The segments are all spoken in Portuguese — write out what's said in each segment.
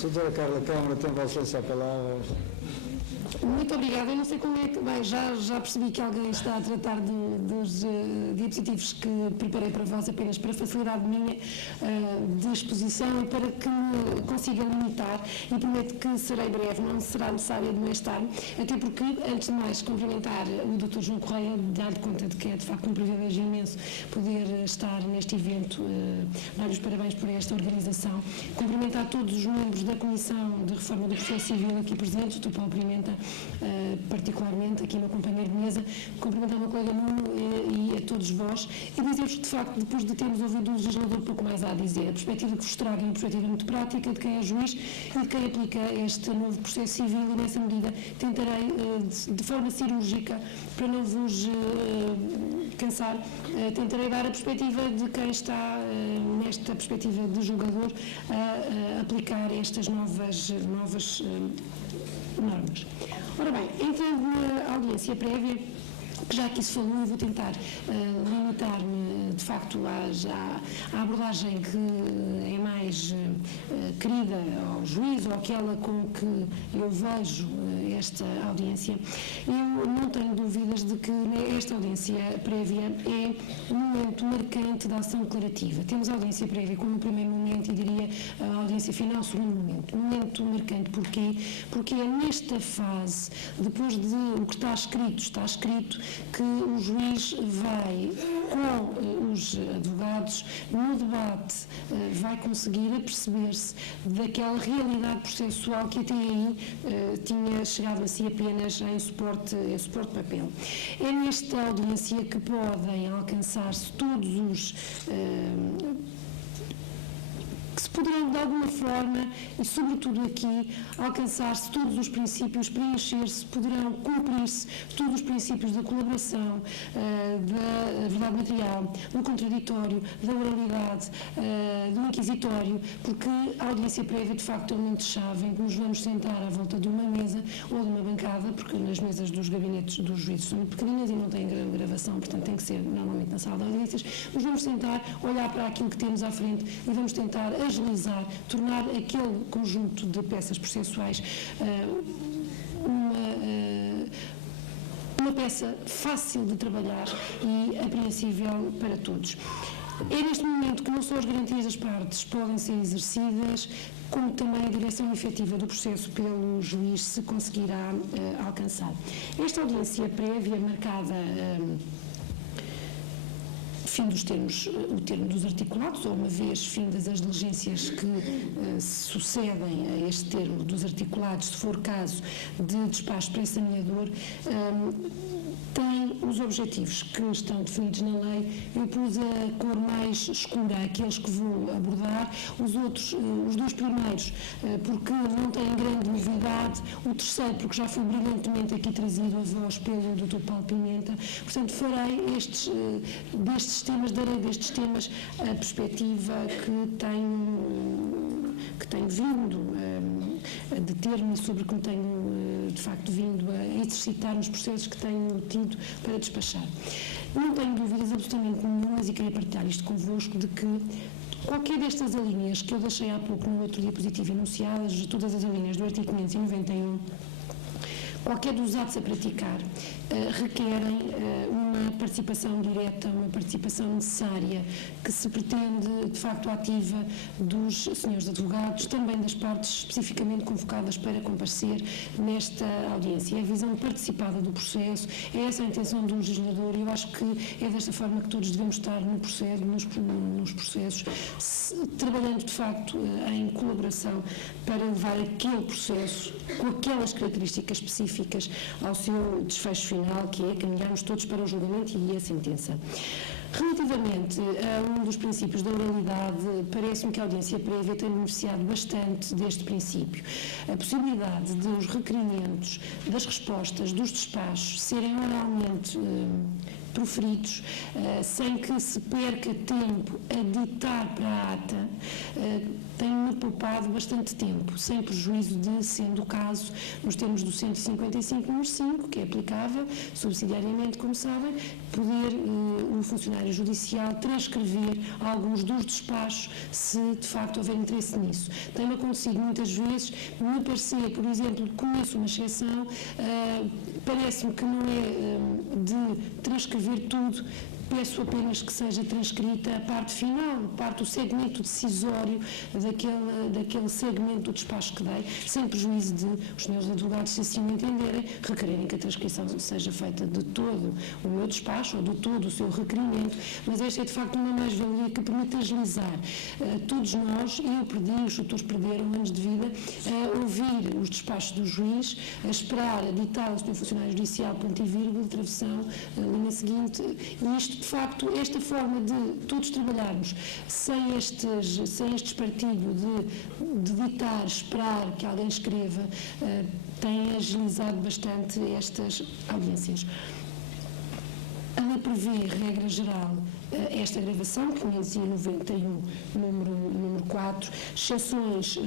Doutora Carla Câmara, tem Vossa Excelência a palavra. Muito obrigada. Eu não sei como é que... Bem, já percebi que alguém está a tratar dos diapositivos que preparei para vós apenas para facilidade minha de exposição e para que me consiga limitar, e prometo que serei breve, não será necessário demoestar, até porque, antes de mais, cumprimentar o Dr. João Correia, dar-lhe conta de que é de facto um privilégio imenso poder estar neste evento, dar-lhe os parabéns por esta organização, cumprimentar todos os membros da Comissão de Reforma do Processo Civil aqui presentes, o Dr. Paulo Pimenta, particularmente aqui meu companheiro de mesa, cumprimentar o meu colega Nuno e a todos vós, e dizer-vos que de facto, depois de termos ouvido o legislador pouco mais a dizer, a perspectiva que vos traga é uma perspectiva muito prática de quem é juiz e de quem aplica este novo processo civil, e nessa medida tentarei de forma cirúrgica, para não vos cansar, tentarei dar a perspectiva de quem está nesta perspectiva de julgador a aplicar estas novas normas. Ora bem, entrando na audiência prévia, que já aqui se falou, eu vou tentar limitar-me de facto à abordagem que é mais querida ao juiz, ou aquela com que eu vejo esta audiência. Eu não tenho dúvidas de que esta audiência prévia é um momento marcante da ação declarativa. Temos a audiência prévia como o primeiro momento e diria a audiência final, o segundo momento. Um momento marcante, porquê? Porque é nesta fase, depois de o que está escrito, que o juiz vai, com os advogados, no debate, vai conseguir aperceber-se daquela realidade processual que até aí tinha chegado a si apenas em suporte papel. É nesta audiência que podem alcançar-se todos os que se poderão, de alguma forma, e sobretudo aqui, alcançar-se todos os princípios, preencher-se, poderão cumprir-se todos os princípios da colaboração, da verdade material, do contraditório, da oralidade, do inquisitório, porque a audiência prévia, de facto, é um momento-chave em que nos vamos sentar à volta de uma mesa ou de uma bancada, porque nas mesas dos gabinetes dos juízes são muito pequeninas e não têm gravação, portanto tem que ser normalmente na sala de audiências. Nos vamos sentar, olhar para aquilo que temos à frente e vamos tentar agilizar, tornar aquele conjunto de peças processuais uma peça fácil de trabalhar e apreensível para todos. É neste momento que não só as garantias das partes podem ser exercidas, como também a direção efetiva do processo pelo juiz se conseguirá alcançar. Esta audiência prévia marcada fim dos termos, o termo dos articulados, ou uma vez findas as diligências que sucedem a este termo dos articulados, se for caso de despacho pré-examinador, tem os objetivos que estão definidos na lei. Eu pus a cor mais escura, aqueles que vou abordar, os outros, os dois primeiros, porque não têm grande novidade, o terceiro, porque já foi brilhantemente aqui trazido a voz pelo Dr. Paulo Pimenta, portanto farei darei destes temas a perspectiva que tenho vindo a deter-me sobre como tenho de facto vindo a exercitar nos processos que tenho tido para despachar. Não tenho dúvidas absolutamente nenhumas, e queria partilhar isto convosco, de que qualquer destas alíneas que eu deixei há pouco no outro diapositivo enunciadas, de todas as alíneas do artigo 591, qualquer dos atos a praticar, requerem uma participação direta, uma participação necessária, que se pretende, de facto, ativa dos senhores advogados, também das partes especificamente convocadas para comparecer nesta audiência. É a visão participada do processo, é essa a intenção do legislador, e eu acho que é desta forma que todos devemos estar no processo, nos processos, trabalhando, de facto, em colaboração para levar aquele processo, com aquelas características específicas, ao seu desfecho final, que é caminharmos todos para o julgamento e a sentença. Relativamente a um dos princípios da oralidade, parece-me que a audiência prévia tem beneficiado bastante deste princípio. A possibilidade de os requerimentos, das respostas, dos despachos serem oralmente proferidos, sem que se perca tempo a ditar para a ata, tem-me poupado bastante tempo, sem prejuízo de, sendo o caso, nos termos do 155, número 5, que é aplicável subsidiariamente, como sabem, poder um funcionário judicial transcrever alguns dos despachos, se de facto houver interesse nisso. Tem-me acontecido muitas vezes, me parecer, por exemplo, conheço uma exceção, parece-me que não é de transcrever tudo, peço apenas que seja transcrita a parte final, parte do segmento decisório daquele segmento do despacho que dei, sem prejuízo de os senhores advogados, se assim o entenderem, requererem que a transcrição seja feita de todo o meu despacho ou de todo o seu requerimento, mas esta é de facto uma mais-valia que permite agilizar. Todos nós, eu perdi, os tutores perderam anos de vida a ouvir os despachos do juiz, a esperar a ditar o Sr. Funcionário Judicial, ponto e vírgula, travessão, linha seguinte, e isto de facto, esta forma de todos trabalharmos sem este espartilho de ditar, esperar que alguém escreva, tem agilizado bastante estas audiências. A lei prevê, regra geral, esta gravação, 591, número 4, exceções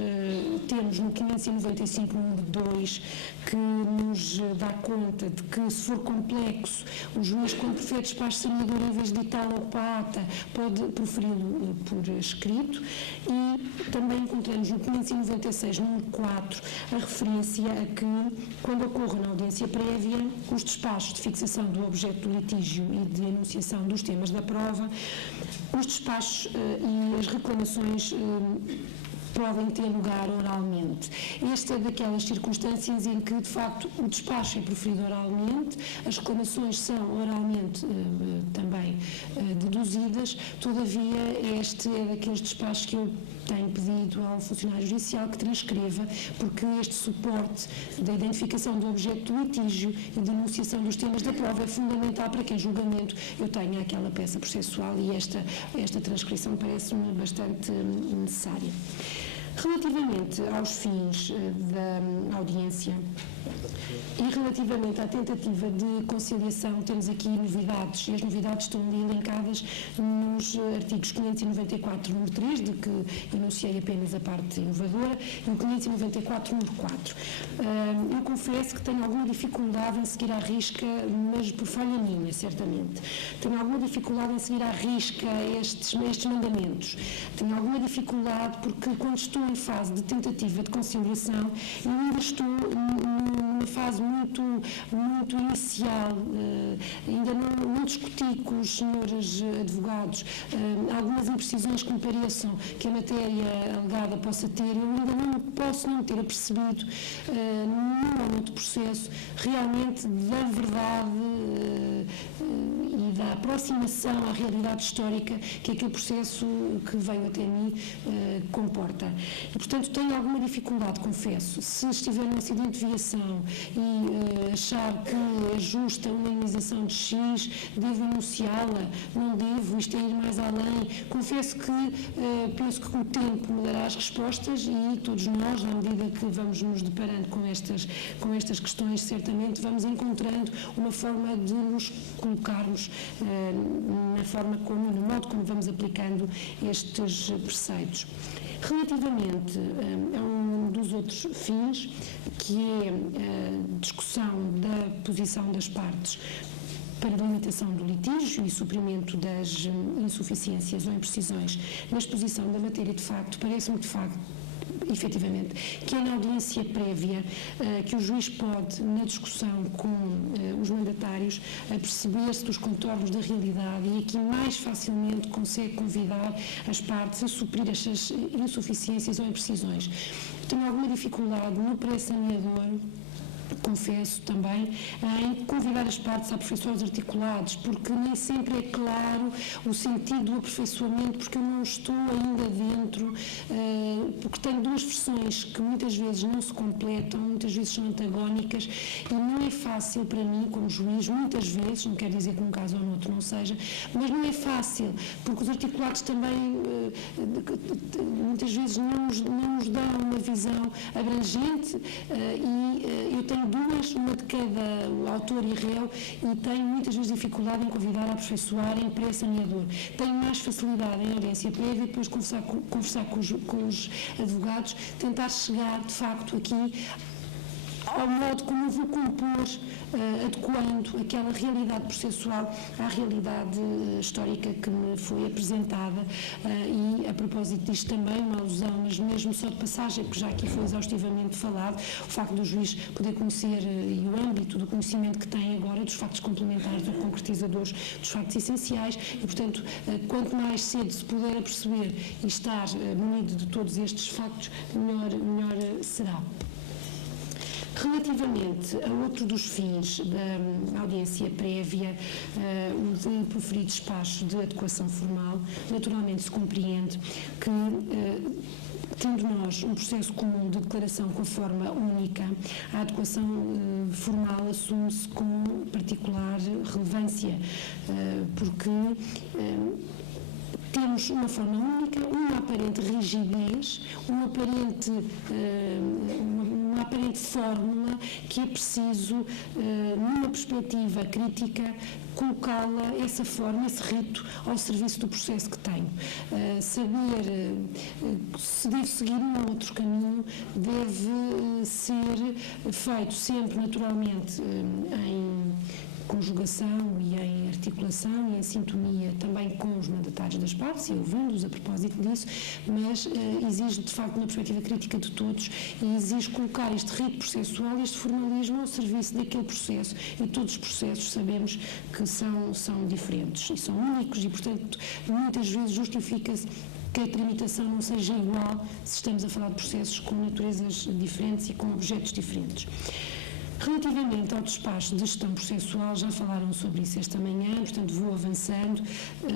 temos no 595, número 2, que nos dá conta de que, se for complexo, o juiz, quando prefere despacho sanador, em vez de ditá-lo para a ata, pode proferi-lo por escrito, e também encontramos no 596, número 4, a referência a que, quando ocorre na audiência prévia, os despachos de fixação do objeto do litígio e de enunciação dos temas da prova, os despachos e as reclamações podem ter lugar oralmente. Esta é daquelas circunstâncias em que, de facto, o despacho é proferido oralmente, as reclamações são oralmente também deduzidas, todavia este é daqueles despachos que eu tenho pedido ao funcionário judicial que transcreva, porque este suporte da identificação do objeto do litígio e de enunciação dos temas da prova é fundamental para que em julgamento eu tenha aquela peça processual, e esta transcrição parece-me bastante necessária. Relativamente aos fins da audiência e relativamente à tentativa de conciliação, temos aqui novidades, e as novidades estão ali elencadas nos artigos 594, número 3, de que enunciei apenas a parte inovadora, e o 594, número 4. Eu confesso que tenho alguma dificuldade em seguir à risca, mas por falha minha, certamente. Tenho alguma dificuldade em seguir à risca estes mandamentos. Tenho alguma dificuldade porque, quando estou em fase de tentativa de conciliação, eu ainda estou numa fase muito inicial, ainda não discuti com os senhores advogados algumas imprecisões que me pareçam que a matéria alegada possa ter. Eu ainda não posso não ter apercebido num ou noutro processo realmente da verdade e da aproximação à realidade histórica que aquele processo que veio até mim comporta. E, portanto, tenho alguma dificuldade, confesso. Se estiver num acidente de viação e achar que é justa uma indenização de X, devo enunciá-la, não devo, isto é ir mais além. Confesso que penso que com o tempo me dará as respostas, e todos nós, na medida que vamos nos deparando com estas questões, certamente vamos encontrando uma forma de nos colocarmos no modo como vamos aplicando estes preceitos. Relativamente a um dos outros fins, que é a discussão da posição das partes para limitação do litígio e suprimento das insuficiências ou imprecisões na exposição da matéria de facto, parece-me de facto, efetivamente, que é na audiência prévia que o juiz pode, na discussão com os mandatários, perceber-se dos contornos da realidade, e aqui mais facilmente consegue convidar as partes a suprir estas insuficiências ou imprecisões. Tenho alguma dificuldade no pré-saneador, confesso também, em convidar as partes a aperfeiçoar articulados, porque nem sempre é claro o sentido do aperfeiçoamento, porque eu não estou ainda dentro porque tem duas versões que muitas vezes não se completam, muitas vezes são antagónicas, e não é fácil para mim, como juiz, muitas vezes, não quer dizer que num caso ou no outro não seja, mas não é fácil, porque os articulados também muitas vezes não nos dão uma visão abrangente, e eu tenho duas, uma de cada autor e réu, e tenho muitas vezes dificuldade em convidar a aperfeiçoar em pré-saneador. Tenho mais facilidade em audiência prévia, depois conversar com os advogados, tentar chegar de facto aqui ao modo como eu vou compor, adequando aquela realidade processual à realidade histórica que me foi apresentada, e a propósito disto também uma alusão, mas mesmo só de passagem, porque já aqui foi exaustivamente falado, o facto do juiz poder conhecer e o âmbito do conhecimento que tem agora dos factos complementares, dos concretizadores, dos factos essenciais, e portanto quanto mais cedo se puder aperceber e estar munido de todos estes factos, melhor será. Relativamente a outro dos fins da audiência prévia, o de proferir despacho de adequação formal, naturalmente se compreende que, tendo nós um processo comum de declaração com a forma única, a adequação formal assume-se com particular relevância, porque temos uma forma única, uma aparente rigidez, uma aparente fórmula que é preciso, numa perspectiva crítica, colocá-la, essa forma, esse rito, ao serviço do processo que tenho. Saber se devo seguir um ou outro caminho deve ser feito sempre, naturalmente, em conjugação e em articulação e em sintonia também com os mandatários das partes e ouvindo-os a propósito disso, mas exige de facto uma perspectiva crítica de todos e exige colocar este rito processual, este formalismo ao serviço daquele processo, e todos os processos sabemos que são diferentes e são únicos, e portanto muitas vezes justifica-se que a tramitação não seja igual se estamos a falar de processos com naturezas diferentes e com objetos diferentes. Relativamente ao despacho de gestão processual, já falaram sobre isso esta manhã, portanto vou avançando.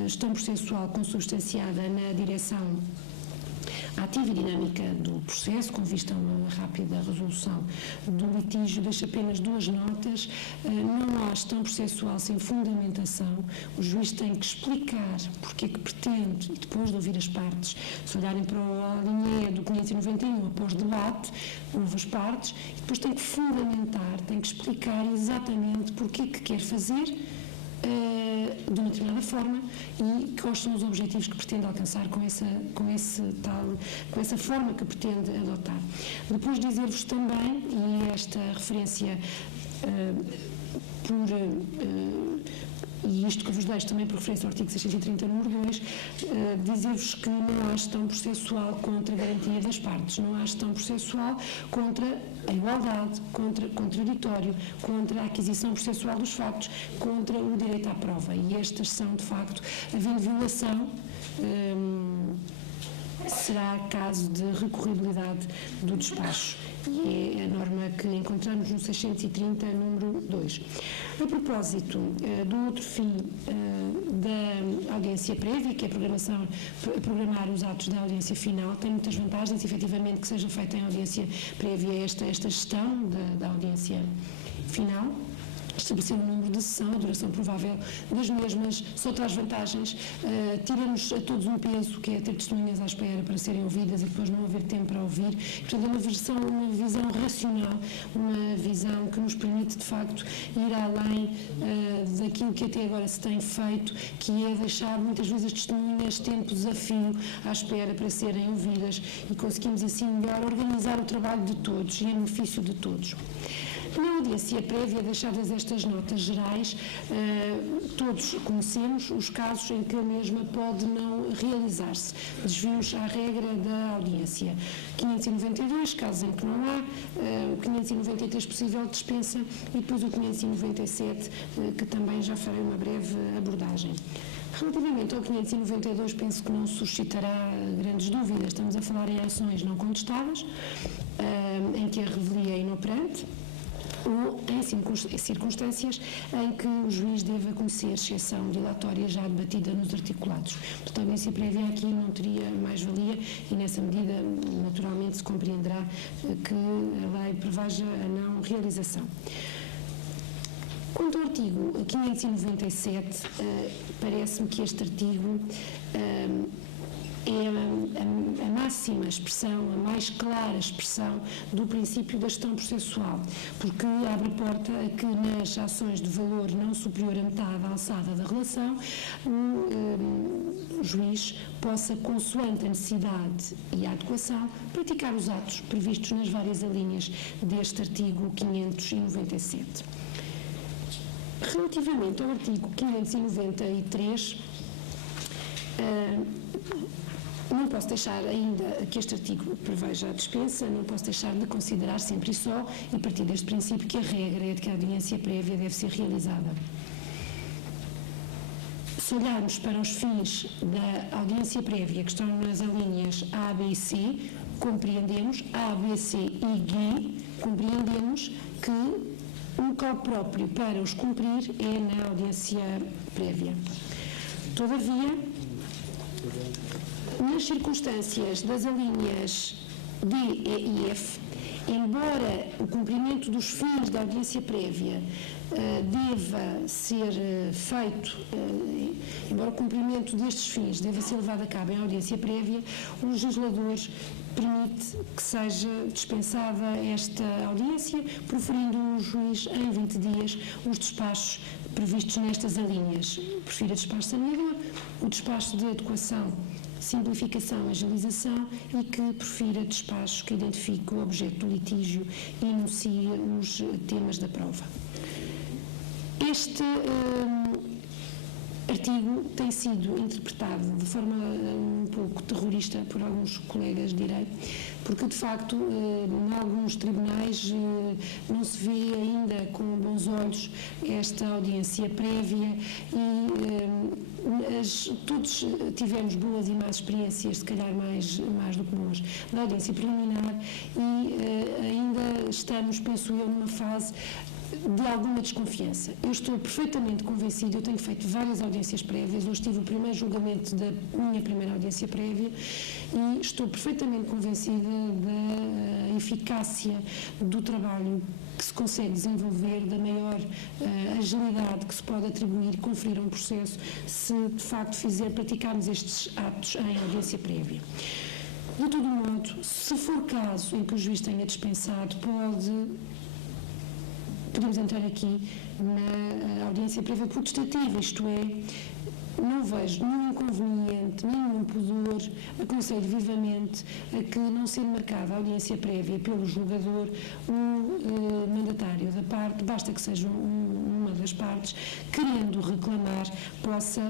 Gestão processual consubstanciada na direção ativa e dinâmica do processo, com vista a uma rápida resolução do litígio. Deixo apenas duas notas. Não há gestão processual sem fundamentação. O juiz tem que explicar porque é que pretende, e depois de ouvir as partes, se olharem para a linha do 591, após debate, ouve as partes, e depois tem que fundamentar, tem que explicar exatamente porque é que quer fazer, de uma determinada forma, e quais são os objetivos que pretende alcançar com essa forma que pretende adotar. Depois dizer-vos também, e esta referência e isto que vos deixo também por referência ao artigo 630, número 2, dizer-vos que não há gestão processual contra a garantia das partes, não há gestão processual contra a igualdade, contra o contraditório, contra a aquisição processual dos factos, contra o direito à prova. E estas são, de facto, havendo violação, será caso de recorribilidade do despacho. E é a norma que encontramos no 630, número 2. A propósito do outro fim da audiência prévia, que é programar os atos da audiência final, tem muitas vantagens, efetivamente, que seja feita em audiência prévia esta gestão da audiência final. Estabelecer o número de sessão, a duração provável das mesmas, só traz vantagens, tira-nos a todos um peso, que é ter testemunhas à espera para serem ouvidas e depois não haver tempo para ouvir. Portanto, é uma visão racional, uma visão que nos permite, de facto, ir além daquilo que até agora se tem feito, que é deixar muitas vezes as testemunhas tempo desafio à espera para serem ouvidas, e conseguimos assim melhor organizar o trabalho de todos e em benefício de todos. Na audiência prévia, deixadas estas notas gerais, todos conhecemos os casos em que a mesma pode não realizar-se. Desvios à regra da audiência. 592, casos em que não há, o 593 possível dispensa, e depois o 597, que também já farei uma breve abordagem. Relativamente ao 592, penso que não suscitará grandes dúvidas. Estamos a falar em ações não contestadas, em que a revelia é inoperante. ou em circunstâncias em que o juiz deva conhecer exceção dilatória já debatida nos articulados. Portanto, a audiência prévia aqui não teria mais-valia e, nessa medida, naturalmente se compreenderá que a lei preveja a não realização. Quanto ao artigo 597, parece-me que este artigo é a máxima expressão, a mais clara expressão do princípio da gestão processual, porque abre a porta a que nas ações de valor não superior à metade da alçada da relação, o juiz possa, consoante a necessidade e a adequação, praticar os atos previstos nas várias alíneas deste artigo 597. Relativamente ao artigo 593, não posso deixar ainda que este artigo preveja a dispensa, não posso deixar de considerar sempre e só, e partir deste princípio, que a regra é de que a audiência prévia deve ser realizada. Se olharmos para os fins da audiência prévia, que estão nas alíneas A, B e C, compreendemos, A, B, C e G, compreendemos que o local próprio para os cumprir é na audiência prévia. Todavia, nas circunstâncias das alíneas D, E e F, embora o cumprimento dos fins da audiência prévia deva ser feito, embora o cumprimento destes fins deva ser levado a cabo em audiência prévia, o legislador permite que seja dispensada esta audiência, proferindo o juiz em 20 dias os despachos previstos nestas alíneas. Prefira despacho sanador, o despacho de adequação, simplificação, agilização, e que prefira despachos que identifique o objeto do litígio e enuncie os temas da prova. Este artigo tem sido interpretado de forma um pouco terrorista por alguns colegas de direito, porque de facto em alguns tribunais não se vê ainda com bons olhos esta audiência prévia e todos tivemos boas e más experiências, se calhar mais do que boas, da audiência preliminar e ainda estamos, penso eu, numa fase de alguma desconfiança. Eu estou perfeitamente convencida, eu tenho feito várias audiências prévias, hoje tive o primeiro julgamento da minha primeira audiência prévia e estou perfeitamente convencida da eficácia do trabalho que se consegue desenvolver, da maior agilidade que se pode atribuir e conferir a um processo se de facto praticarmos estes atos em audiência prévia. De todo modo, se for caso em que o juiz tenha dispensado, podemos entrar aqui na audiência prévia putestativa, isto é, não vejo nenhum inconveniente, nenhum pudor, aconselho vivamente a que, não sendo marcada a audiência prévia pelo julgador, o mandatário da parte, basta que seja uma das partes, querendo reclamar, possa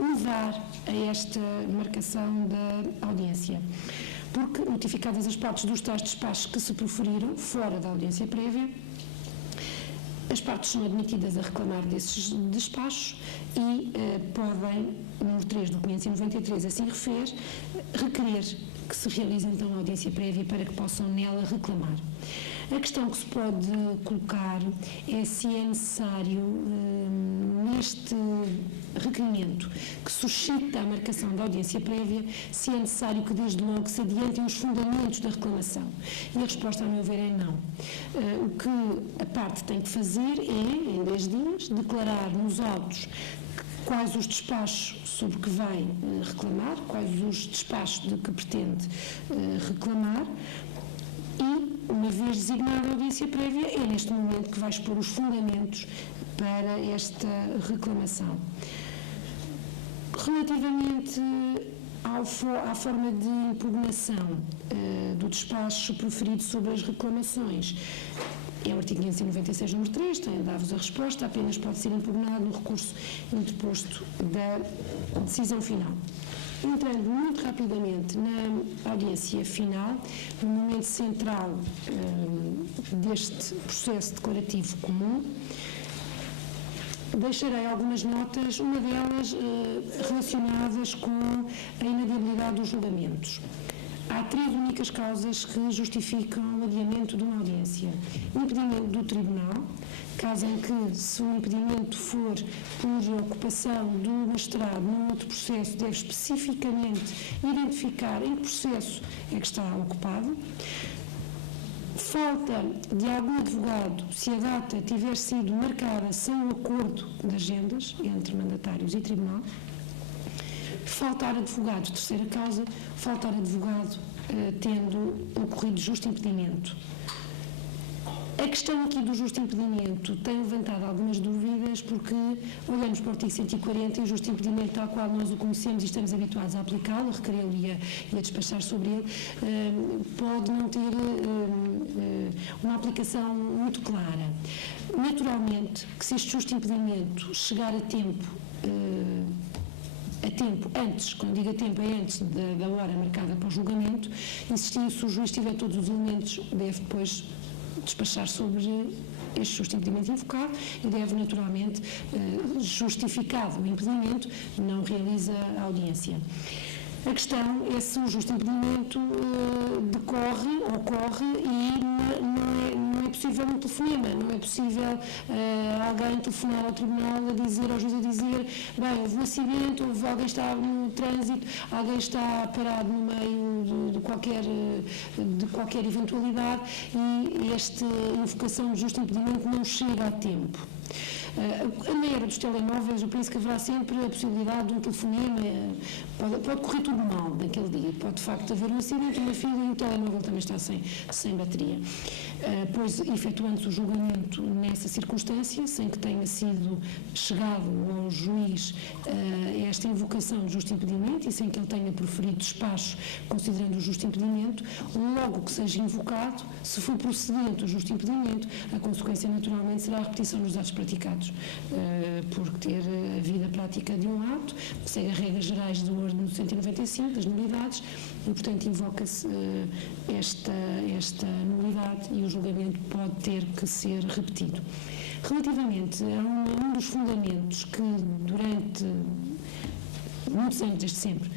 levar a esta marcação da audiência. Porque, notificadas as partes dos tais despachos que se proferiram fora da audiência prévia, as partes são admitidas a reclamar desses despachos e podem, número 3 do 593 assim refere, requerer que se realize então a audiência prévia para que possam nela reclamar. A questão que se pode colocar é se é necessário, neste requerimento que suscita a marcação da audiência prévia, se é necessário que desde logo se adientem os fundamentos da reclamação. E a resposta, a meu ver, é não. O que a parte tem que fazer é, em 10 dias, declarar nos autos quais os despachos sobre que vai reclamar, quais os despachos de que pretende reclamar e, uma vez designada a audiência prévia, é neste momento que vai expor os fundamentos para esta reclamação. Relativamente à forma de impugnação do despacho proferido sobre as reclamações, é o artigo 596, número 3, dá-vos a resposta, apenas pode ser impugnado no recurso interposto da decisão final. Entrando muito rapidamente na audiência final, no momento central deste processo declarativo comum, deixarei algumas notas, uma delas relacionadas com a inadiabilidade dos julgamentos. há 3 únicas causas que justificam o adiamento de uma audiência. Impedimento do tribunal, caso em que, se o impedimento for por ocupação do magistrado num outro processo, deve especificamente identificar em que processo é que está ocupado. Falta de algum advogado se a data tiver sido marcada sem o acordo de agendas entre mandatários e tribunal. Faltar advogado, terceira causa, faltar advogado tendo ocorrido justo impedimento. A questão aqui do justo impedimento tem levantado algumas dúvidas porque olhamos para o artigo 140 e o justo impedimento tal qual nós o conhecemos e estamos habituados a aplicá-lo, a requerê-lo e a despachar sobre ele, pode não ter uma aplicação muito clara. Naturalmente que se este justo impedimento chegar a tempo antes, quando digo a tempo é antes da hora marcada para o julgamento, insistindo, se o juiz tiver todos os elementos, deve depois despachar sobre este justo impedimento invocado e deve naturalmente, justificado o impedimento, não realiza a audiência. A questão é se o justo impedimento ocorre e não é possível um telefonema, não é possível alguém telefonar ao tribunal ao juiz a dizer, bem, houve um acidente, alguém está no trânsito, alguém está parado no meio de qualquer eventualidade e esta invocação de justo impedimento não chega a tempo. Na era dos telemóveis, eu penso que haverá sempre a possibilidade de um telefonema, pode correr tudo mal naquele dia, pode de facto haver um acidente, uma fila e o telemóvel também está sem bateria. Pois, efetuando-se o julgamento nessa circunstância, sem que tenha sido chegado ao juiz esta invocação de justo impedimento e sem que ele tenha proferido despacho considerando o justo impedimento, logo que seja invocado, se for procedente o justo impedimento, a consequência naturalmente será a repetição dos atos praticados, por ter a vida prática de um ato, segue as regras gerais do ordem do 195, das nulidades, e portanto invoca-se esta nulidade e o julgamento pode ter que ser repetido. Relativamente a um dos fundamentos que durante muitos anos, desde sempre,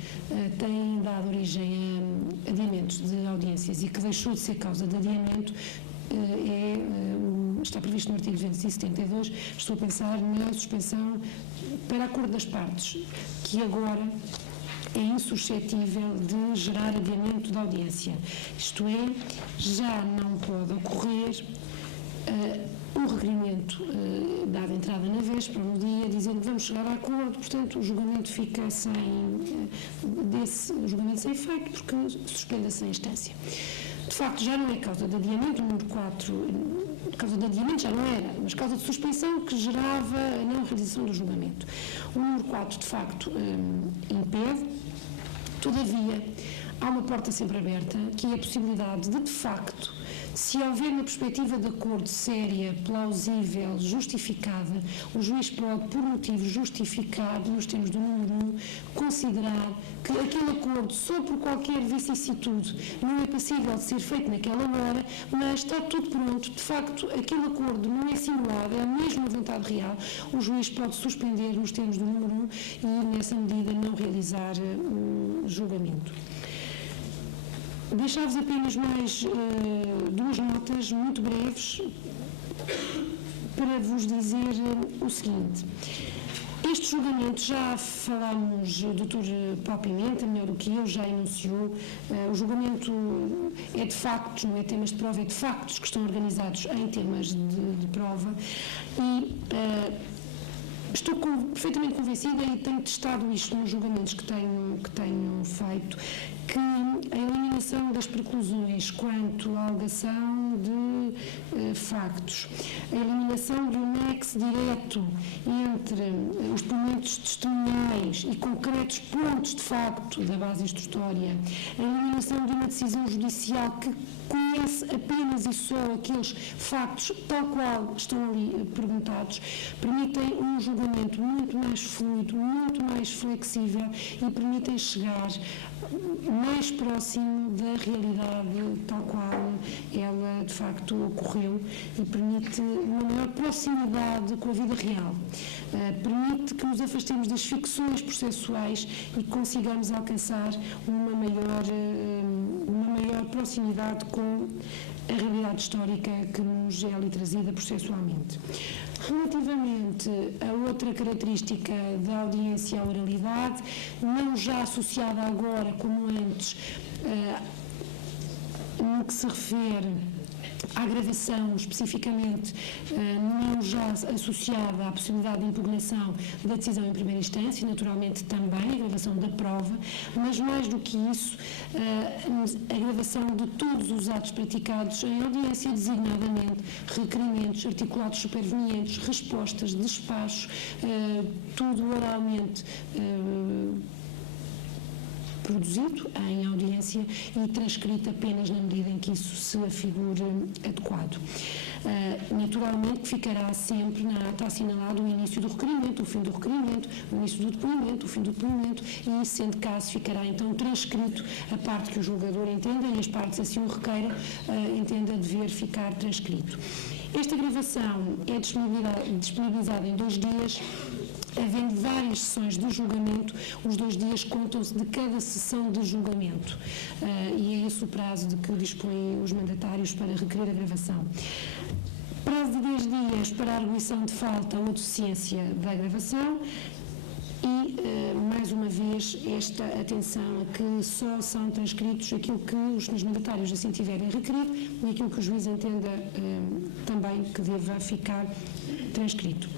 tem dado origem a adiamentos de audiências e que deixou de ser causa de adiamento, está previsto no artigo 272, estou a pensar na suspensão para acordo das partes, que agora é insuscetível de gerar adiamento da audiência. Isto é, já não pode ocorrer um requerimento dado entrada na véspera, no dia, dizendo que vamos chegar a acordo, portanto o julgamento fica o julgamento sem efeito, porque suspende-se a instância. De facto, já não é causa de adiamento, o número 4, causa de adiamento já não era, mas causa de suspensão que gerava a não realização do julgamento. O número 4, de facto, impede, todavia, há uma porta sempre aberta, que é a possibilidade de facto, se houver uma perspectiva de acordo séria, plausível, justificada, o juiz pode, por motivo justificado, nos termos do número 1, considerar que aquele acordo, só por qualquer vicissitude, não é passível de ser feito naquela hora, mas está tudo pronto, de facto, aquele acordo não é simulado, é a mesma vontade real, o juiz pode suspender nos termos do número 1 e, nessa medida, não realizar o julgamento. Deixar-vos apenas mais 2 notas muito breves para vos dizer o seguinte. Este julgamento, já falámos, o Dr. Paulo Pimenta, melhor do que eu, já enunciou, o julgamento é de factos, não é temas de prova, é de factos que estão organizados em temas de prova e estou perfeitamente convencida e tenho testado isto nos julgamentos que tenho feito, que a eliminação das preclusões quanto à alegação de factos, a eliminação de um nexo direto entre os documentos testemunhais e concretos pontos de facto da base instrutória, a eliminação de uma decisão judicial que conhece apenas e só aqueles factos tal qual estão ali perguntados, permitem um julgamento muito mais fluido, muito mais flexível e permitem chegar mais próximo da realidade tal qual ela de facto ocorreu e permite uma maior proximidade com a vida real. Permite que nos afastemos das ficções processuais e consigamos alcançar uma maior maior proximidade com a realidade histórica que nos é ali trazida processualmente. Relativamente a outra característica da audiência à oralidade, não já associada agora como antes, no que se refere à gravação especificamente, não já associada à possibilidade de impugnação da decisão em primeira instância, naturalmente também a gravação da prova, mas mais do que isso, a gravação de todos os atos praticados em audiência, designadamente requerimentos, articulados supervenientes, respostas, despachos, tudo oralmente produzido em audiência e transcrito apenas na medida em que isso se afigure adequado. Naturalmente que ficará sempre na ata assinalado o início do requerimento, o fim do requerimento, o início do depoimento, o fim do depoimento e, sendo caso, ficará então transcrito a parte que o julgador entenda e as partes assim o requeiram, entenda dever ficar transcrito. Esta gravação é disponibilizada em 2 dias, havendo várias sessões de julgamento, os 2 dias contam-se de cada sessão de julgamento e é esse o prazo de que dispõem os mandatários para requerer a gravação. Prazo de 10 dias para a arguição de falta ou deficiência da gravação e, mais uma vez, esta atenção a que só são transcritos aquilo que os mandatários assim tiverem requerido e aquilo que o juiz entenda também que deva ficar transcrito.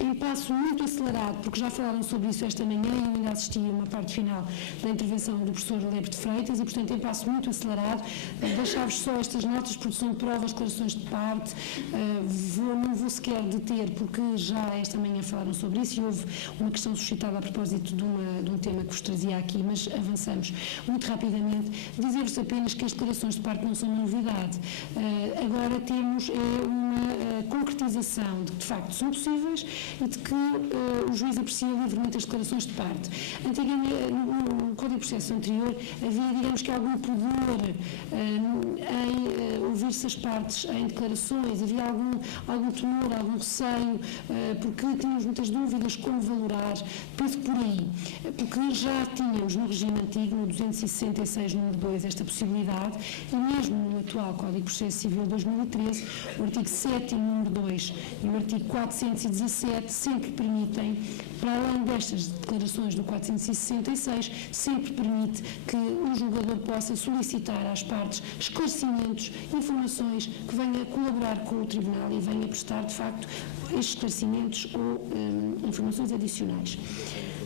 Em passo muito acelerado, porque já falaram sobre isso esta manhã e eu ainda assisti a uma parte final da intervenção do professor Lebre de Freitas e, portanto, em passo muito acelerado, deixar-vos só estas notas, produção de provas, declarações de parte, não vou sequer deter, porque já esta manhã falaram sobre isso e houve uma questão suscitada a propósito de um tema que vos trazia aqui, mas avançamos muito rapidamente. Dizer-vos apenas que as declarações de parte não são uma novidade. Agora temos uma concretização de que, de facto, são possíveis e de que o juiz aprecia livremente as declarações de parte. Antigamente, no Código de Processo anterior, havia, digamos que, algum pudor em ouvir-se as partes em declarações, havia algum temor, algum receio, porque tínhamos muitas dúvidas como valorar, penso que por aí, porque já tínhamos no regime antigo, no 266, número 2, esta possibilidade, e mesmo no atual Código de Processo Civil de 2013, o artigo 7º, número 2, e o artigo 417 sempre permitem, para além destas declarações do 466, sempre permite que o julgador possa solicitar às partes esclarecimentos, informações que venha colaborar com o Tribunal e venha prestar, de facto, estes esclarecimentos ou informações adicionais.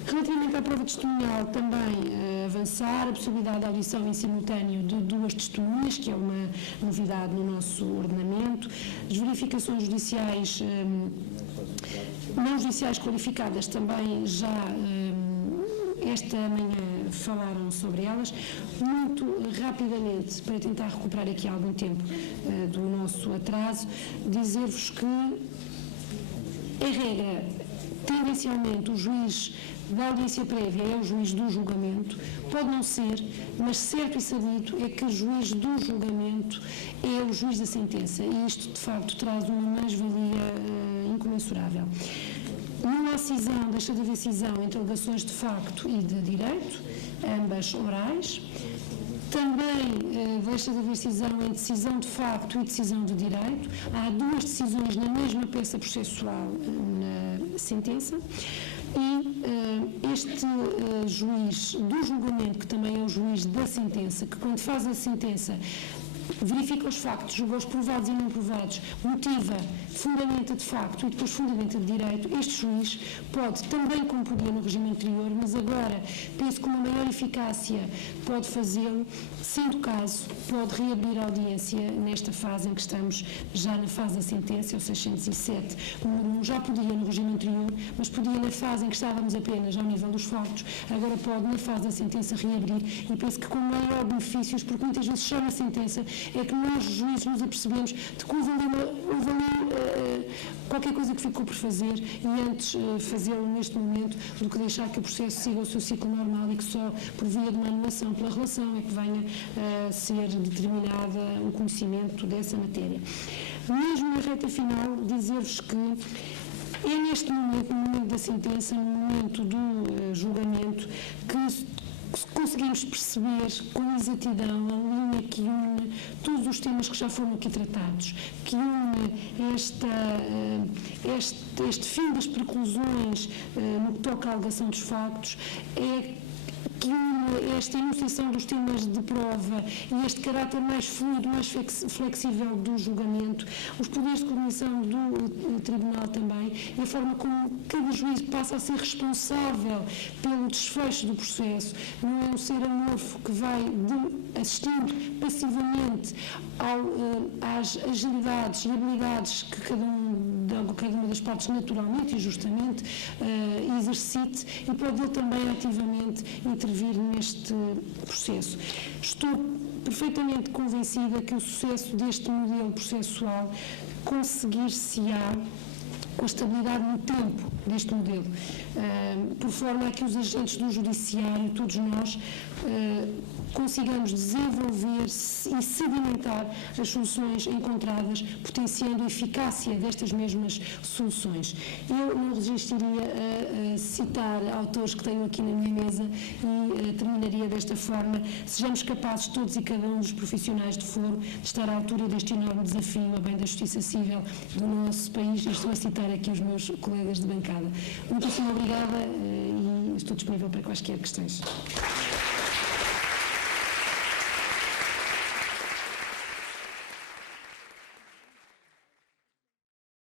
Relativamente à prova testemunhal, também avançar a possibilidade de audição em simultâneo de 2 testemunhas, que é uma novidade no nosso ordenamento. As verificações judiciais, não judiciais qualificadas, também já esta manhã falaram sobre elas. Muito rapidamente, para tentar recuperar aqui algum tempo do nosso atraso, dizer-vos que, em regra, tendencialmente o juiz da audiência prévia é o juiz do julgamento, pode não ser, mas certo e sabido é que o juiz do julgamento é o juiz da sentença e isto, de facto, traz uma mais-valia incomensurável. Numa cisão, deixa de haver cisão entre alegações de facto e de direito, ambas orais. Também deixa de haver cisão entre decisão de facto e decisão de direito. Há 2 decisões na mesma peça processual na sentença. E este juiz do julgamento, que também é o juiz da sentença, que quando faz a sentença verifica os factos, julga os provados e não provados, motiva, fundamenta de facto e depois fundamenta de direito, este juiz pode, também como podia no regime anterior, mas agora penso que com uma maior eficácia pode fazê-lo, sendo o caso, pode reabrir a audiência nesta fase em que estamos já na fase da sentença, o 607, número 1, já podia no regime anterior, mas podia na fase em que estávamos apenas ao nível dos factos, agora pode na fase da sentença reabrir e penso que com maior benefícios, porque muitas vezes só na sentença é que nós, juízes, nos apercebemos de que houve ali qualquer coisa que ficou por fazer e antes fazê-lo neste momento do que deixar que o processo siga o seu ciclo normal e que só por via de uma anulação pela relação é que venha a ser determinada o conhecimento dessa matéria. Mesmo na reta final, dizer-vos que é neste momento, no momento da sentença, no momento do julgamento, que conseguimos perceber com exatidão a linha que une todos os temas que já foram aqui tratados, que une este fim das preclusões no que toca à alegação dos factos, que une esta enunciação dos temas de prova e este caráter mais fluido, mais flexível do julgamento, os poderes de cognição do Tribunal também, e a forma como cada juiz passa a ser responsável pelo desfecho do processo. Não é um ser amorfo que vai assistindo passivamente às agilidades e habilidades que cada uma das partes naturalmente e justamente exercite, e pode ele também ativamente intervir neste processo. Estou perfeitamente convencida que o sucesso deste modelo processual conseguir-se-á com a estabilidade no tempo deste modelo, por forma a que os agentes do judiciário, todos nós, consigamos desenvolver e sedimentar as soluções encontradas, potenciando a eficácia destas mesmas soluções. Eu não resistiria a citar autores que tenho aqui na minha mesa e terminaria desta forma: sejamos capazes, todos e cada um dos profissionais de foro, de estar à altura deste enorme desafio a bem da justiça civil do nosso país. E estou a citar aqui os meus colegas de bancada. Muitíssimo obrigada e estou disponível para quaisquer questões.